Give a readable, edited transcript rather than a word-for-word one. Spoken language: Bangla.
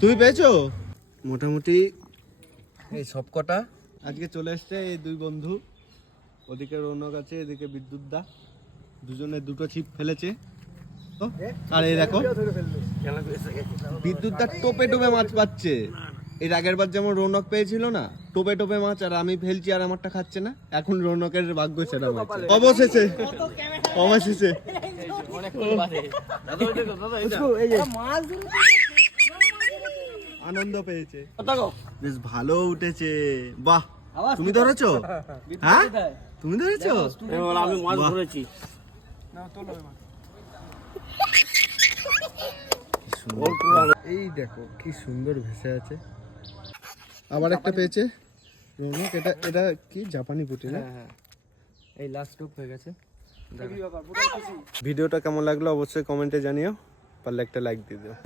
তুমি পেয়েছো? মোটামুটি এই সব কটা আজকে চলে এসছে এই দুই বন্ধু। ওদিকে রৌনক আছে, এদিকে বিদ্যুৎ দা, দুজনে দুটো ছিপ ফেলেছে। আর এই দেখো বিদ্যুৎ দা টোপে টোপে মাছ পাচ্ছে। এর আগের বার যেমন রৌনক পেয়েছিল না টোপে টোপে মাছ, আর আমি ফেলছি আর আমারটা খাচ্ছে না। এখন রৌনকের ভাগ্য সেটা অবশেষে অবশেষে আনন্দ পেয়েছে, বেশ ভালো উঠেছে। বাহ, তুমি ধরেছো? হ্যাঁ তুমি ধরেছো? আমি মাছ ধরেছি। এই দেখো কি সুন্দর ভেসে আছে। আবার একটা পেয়েছে রৌনক। এটা এটা কি জাপানি পুঁটি না? এই লাস্ট টুক হয়ে গেছে। ভিডিওটা কেমন লাগলো অবশ্যই কমেন্টে জানিও, পারলে একটা লাইক দিয়ে দিও।